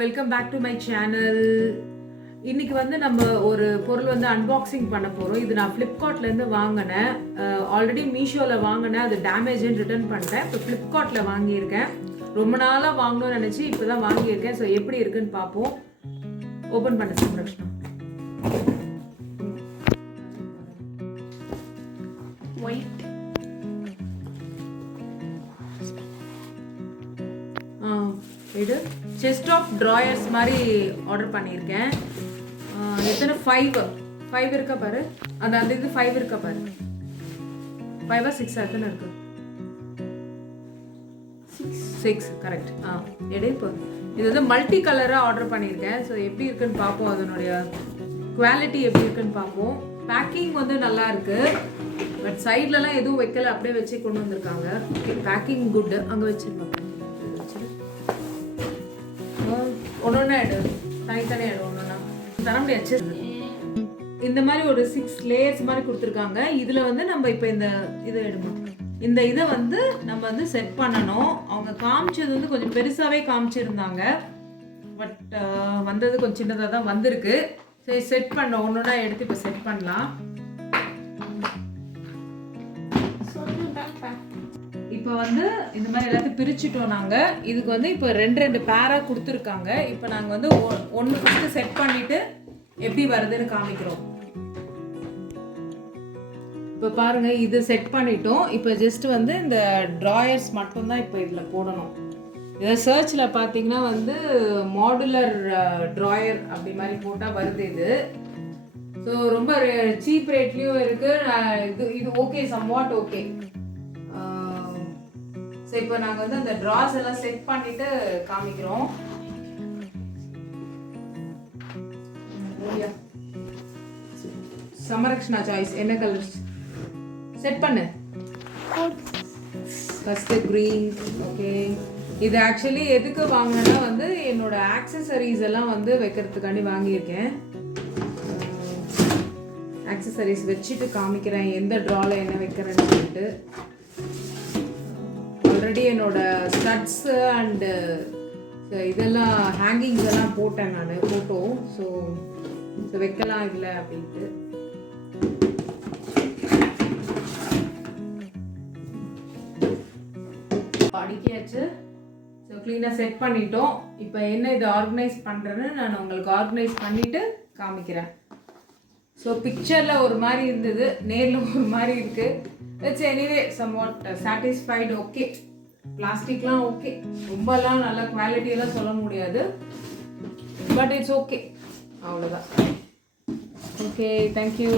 Welcome back to my channel. இன்னைக்கு வந்து நம்ம ஒரு பொருள் வந்து அன்பாக்சிங் பண்ண போகிறோம். இது நான் ஃப்ளிப்கார்ட்லேருந்து வாங்கினேன். ஆல்ரெடி மீஷோவில் வாங்கினேன், அது டேமேஜ்னு ரிட்டர்ன் பண்ணிட்டேன். இப்போ ஃப்ளிப்கார்ட்டில் வாங்கியிருக்கேன். ரொம்ப நாளாக வாங்கணும்னு நினச்சி இப்போ தான் வாங்கியிருக்கேன். ஸோ எப்படி இருக்குன்னு பார்ப்போம். ஓப்பன் பண்ண சம்ரக்ஷனா. ஒயிட் இது செஸ்ட் ஆஃப் ட்ராயர்ஸ் மாதிரி ஆர்டர் பண்ணியிருக்கேன். எத்தனை 5 இருக்கா பாரு. அந்த இது 5 இருக்கா பாரு. 5 6 எத்தனை இருக்கு? 6 கரெக்ட். இப்போ இது வந்து மல்டி கலராக ஆர்டர் பண்ணியிருக்கேன். ஸோ எப்படி இருக்குன்னு பார்ப்போம், அதனுடைய குவாலிட்டி எப்படி இருக்குன்னு பார்ப்போம். பேக்கிங் வந்து நல்லா இருக்கு, பட் சைட்லலாம் எதுவும் வைக்கல, அப்படியே வச்சு கொண்டு வந்திருக்காங்க. Okay, packing good. அங்கே வச்சிருப்பாங்க. ஒன்னொன்னா எடு, தனித்தனி எடு. ஒன்னொன்னா தர முடியாச்சு. இந்த மாதிரி ஒரு 6 லேயர்ஸ் மாதிரி கொடுத்துருக்காங்க. இதுல வந்து நம்ம இப்போ இந்த இதை எடுக்கணும். இந்த இதை வந்து நம்ம வந்து செட் பண்ணணும். அவங்க காமிச்சது வந்து கொஞ்சம் பெருசாவே காமிச்சிருந்தாங்க, பட் வந்தது கொஞ்சம் சின்னதாக தான் வந்திருக்கு. சரி, செட் பண்ண ஒன்னொன்னா எடுத்து இப்போ செட் பண்ணலாம். இப்போ வந்து இந்த மாதிரி எல்லாத்தையும் பிரிச்சுட்டோம் நாங்கள். இதுக்கு வந்து இப்போ 2 பேராக கொடுத்துருக்காங்க. இப்போ நாங்கள் வந்து ஒன்று ஃபஸ்ட்டு செட் பண்ணிவிட்டு எப்படி வருதுன்னு காமிக்கிறோம். இப்போ பாருங்கள், இது செட் பண்ணிட்டோம். இப்போ ஜஸ்ட் வந்து இந்த ட்ராயர்ஸ் மட்டும்தான் இப்போ இதில் போடணும். இதை சர்ச்சில் பார்த்தீங்கன்னா வந்து மாடுலர் ட்ராயர் அப்படி மாதிரி போட்டால் வருது இது. ஸோ ரொம்ப சீப் ரேட்லேயும் இருக்குது. இது ஓகே, சம்வாட் ஓகே. ஸோ இப்போ நாங்கள் வந்து அந்த ட்ராஸ் எல்லாம் செட் பண்ணிட்டு காமிக்கிறோம். சமரக்ஷனா சாய்ஸ் என்ன கலர் செட் பண்ணு? First green. ஓகே, இது ஆக்சுவலி எதுக்கு வாங்கினேன்னா வந்து என்னோட ஆக்சசரிஸ் எல்லாம் வந்து வைக்கிறதுக்காண்டி வாங்கியிருக்கேன். ஆக்சசரிஸ் வச்சுட்டு காமிக்கிறேன் எந்த ட்ராவில் என்ன வைக்கிறேன்னு சொல்லிட்டு. ஆல்ரெடி என்னோட ஸ்டட்ஸ் அண்டு இதெல்லாம் ஹேங்கிங்ஸ் எல்லாம் போட்டேன் நான் ஃபோட்டோ. ஸோ வைக்கலாம் இல்லை அப்படின்ட்டு. அடிக்கியாச்சு. ஸோ க்ளீனாக செட் பண்ணிட்டோம். இப்போ என்ன இது ஆர்கனைஸ் பண்ணுறேன்னு நான் உங்களுக்கு ஆர்கனைஸ் பண்ணிவிட்டு காமிக்கிறேன். ஸோ பிக்சரில் ஒரு மாதிரி இருந்தது, நேரில் ஒரு மாதிரி இருக்குது. It's anyway somewhat satisfied. Okay, பிளாஸ்டிக்லாம் ஓகே, ரொம்பலாம் நல்ல குவாலிட்டியெல்லாம் சொல்ல முடியாது, பட் இட்ஸ் ஓகே, அவ்வளோதான். Okay, thank you.